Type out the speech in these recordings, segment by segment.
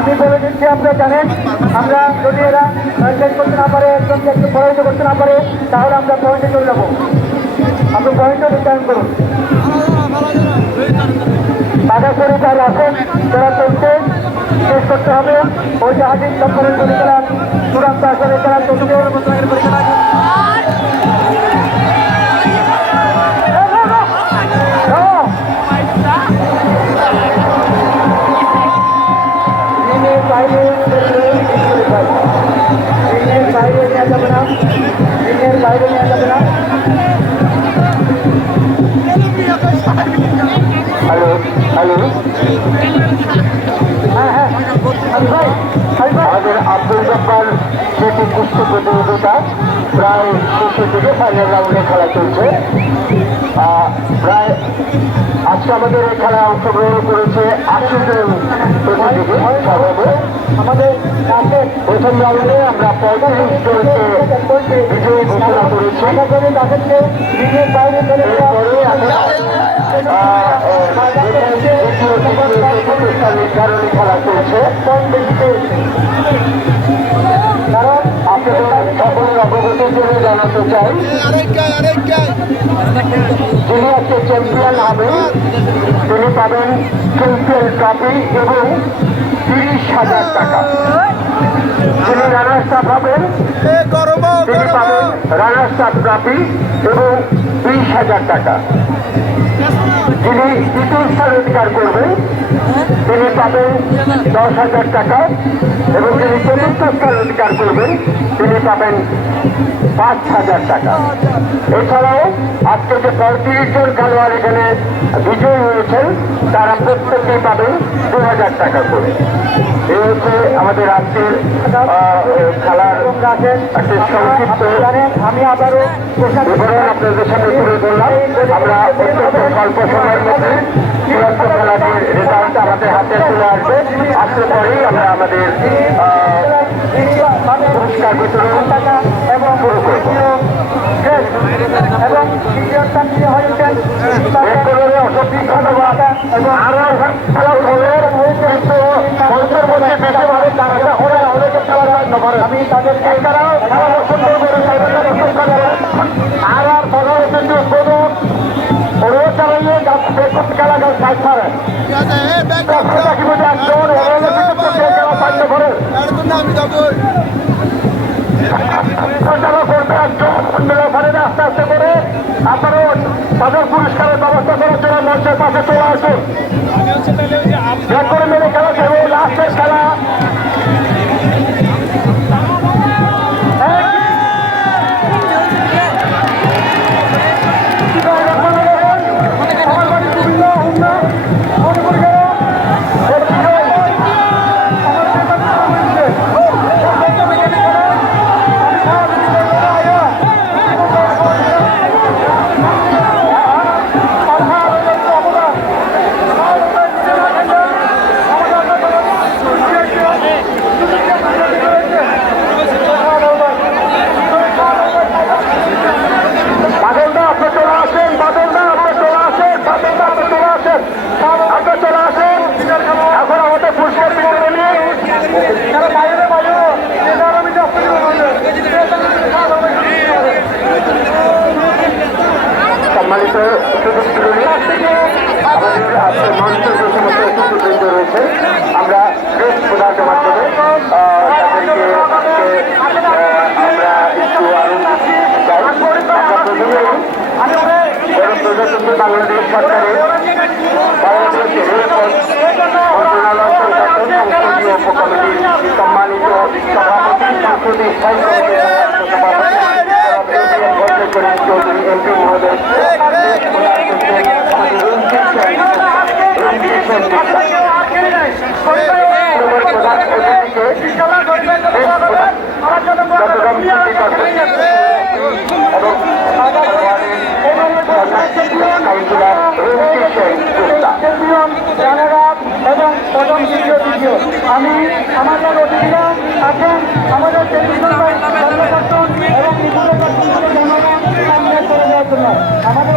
আমি বলে দিচ্ছি, আপনারা জানেন, আমরা যদি এরা শেষ করতে না পারে, একজনকে একটু প্রভাবিত করতে না পারে, তাহলে আমরা পয়েন্টে চলে যাবো। আপনি পয়েন্টে রিটার্ন করুন। বাধা করে যারা আছেন তারা চলছে, শেষ করতে হবে। ওই জাহাজের চক্করের পরিচালনা চূড়ান্ত আসলে তারা চলছে। হ্যালো হ্যালো, আমাদের আব্দুল জব্বার যেটি কুস্তি প্রতিযোগিতা প্রায় শেষের দিকে ফাইনাল রাউন্ডে খেলা চলছে। প্রায় আজকে আমাদের এই খেলায় অংশগ্রহণ করেছে ৮০ জন প্রতিযোগী। আমাদের প্রথম রাউন্ডে আমরা ৩৫ জনকে বিজয়ী ঘোষণা করেছি। নির্ধারণী খেলা চলছে। কারণ আপনাদের সকলের অবগতির জন্য জানাতে চাই, যিনি আজকে চ্যাম্পিয়ন হবেন তিনি পাবেন চ্যাম্পিয়ন ট্রফি এবং ৩০,০০০ টাকা। যিনি রানার্স আপ হবেন তিনি পাবেন রানার্স আপ ট্রফি এবং ২০,০০০ টাকা। যিনি দ্বিতীয় স্থান অধিকার করবেন তিনি পাবেন ১০,০০০ টাকা এবং যিনি চতুর্থ স্থান অধিকার করবেন তিনি পাবেন ৫,০০০ টাকা। এছাড়াও আজকে যে ৩৫ জন খেলোয়াড় এখানে বিজয়ী হয়েছেন তারা প্রত্যেকেই পাবেন ২,০০০ টাকা করে। এই হচ্ছে আমাদের আজকের খেলার একটি সংক্ষিপ্ত আমি আবারও বিবরণ আপনাদের সামনে তুলে ধরলাম। আমরা অত্যন্ত স্বল্প সময়ের মধ্যে চূড়ান্ত খেলাটির রেজাল্ট আমাদের হাতে চলে আসবে। আসতে পরেই আমরা আমাদের পুরস্কার বিতরণ এবং শুরু করব। এবং অসঠিক ধন্যবাদ এবং আরো খেলা হলের কিন্তু মঞ্চের মধ্যে বেশি ভাবে তারা অনেকে খেলা করেন। আমি তাদের এছাড়াও খেলা সুন্দর করে আর সদর কিন্তু উদ্বোধন ওরে চালাইয়ে খেলা গাছ সাইড করেন। আস্তে আস্তে করে আপনারও তাদের পুরস্কারের ব্যবস্থা করার জন্য মঞ্চের পাশে চলে আসুন। করে মেরে খেলা খেলে লাস্টের খেলা সম্মানিত আমাদের মঞ্চের যে সমস্ত অতিথিবৃন্দ রয়েছে আমরা প্রেস প্রদানের মাধ্যমে তাদেরকে আমরা একটু প্রজাতন্ত্র বাংলাদেশ সরকারের বাংলাদেশ রেলপথ মন্ত্রণালয় সংসদীয় উপকমিটির সম্মানিত সভাপতি সংসদীয় স্থায়ী কমিটির চৌধুরী এমপি মহোদয় প্রধান অতিথিকে চট্টগ্রাম সিটি কর্পোরেশন এবং কাউন্সিলর এবং প্রথম দ্বিতীয় আমি আমাদের অতিথিরা আছেন আমাদের এবং আমাদের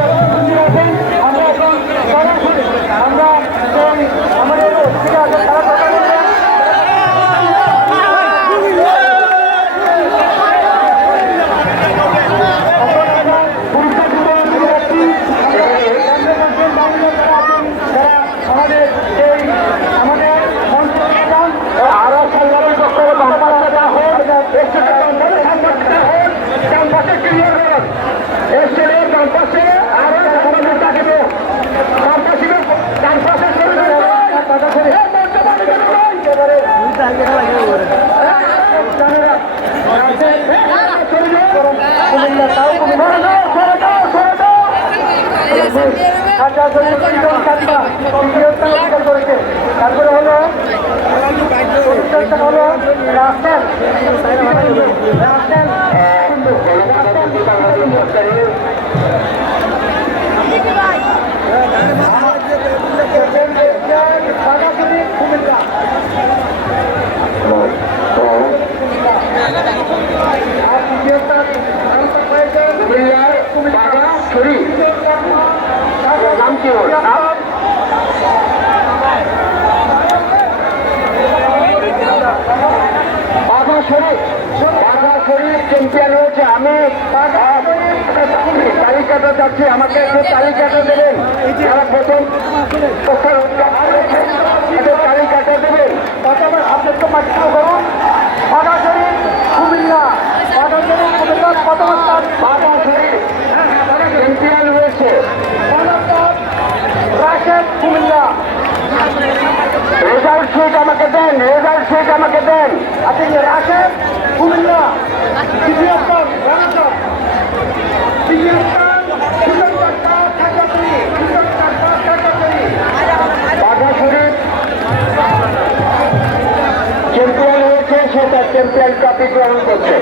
করেছে। তারপরে হলো হলো রাস্তার নাম কি ওর নাম? বাঘা শরীফ চ্যাম্পিয়ন হয়েছে। আমি তালিকাটা যাচ্ছি, আমাকে একটু তালিকাটা দেবেন। যারা প্রথম তালিকাটা দেবেন। আপনার তো মাত্র করুন বাঘাশরী কুমিল্লা, বাঘাশরী কুমিল্লা কত মাত্রা বাঘা শরীফ চ্যাম্পিয়ন হয়েছে। রাশেদ কুমিল্লা। রেজাল্ট শিট আমাকে দেন, রেজাল্ট শিট আমাকে দেন। আপনি রাশেদ কুমিল্লা দ্বিতীয় স্থান রানাসর, তৃতীয় স্থান বাঘা শরীফ চ্যাম্পিয়ন হয়েছে, সে তার চ্যাম্পিয়ন ট্রফি গ্রহণ করছে।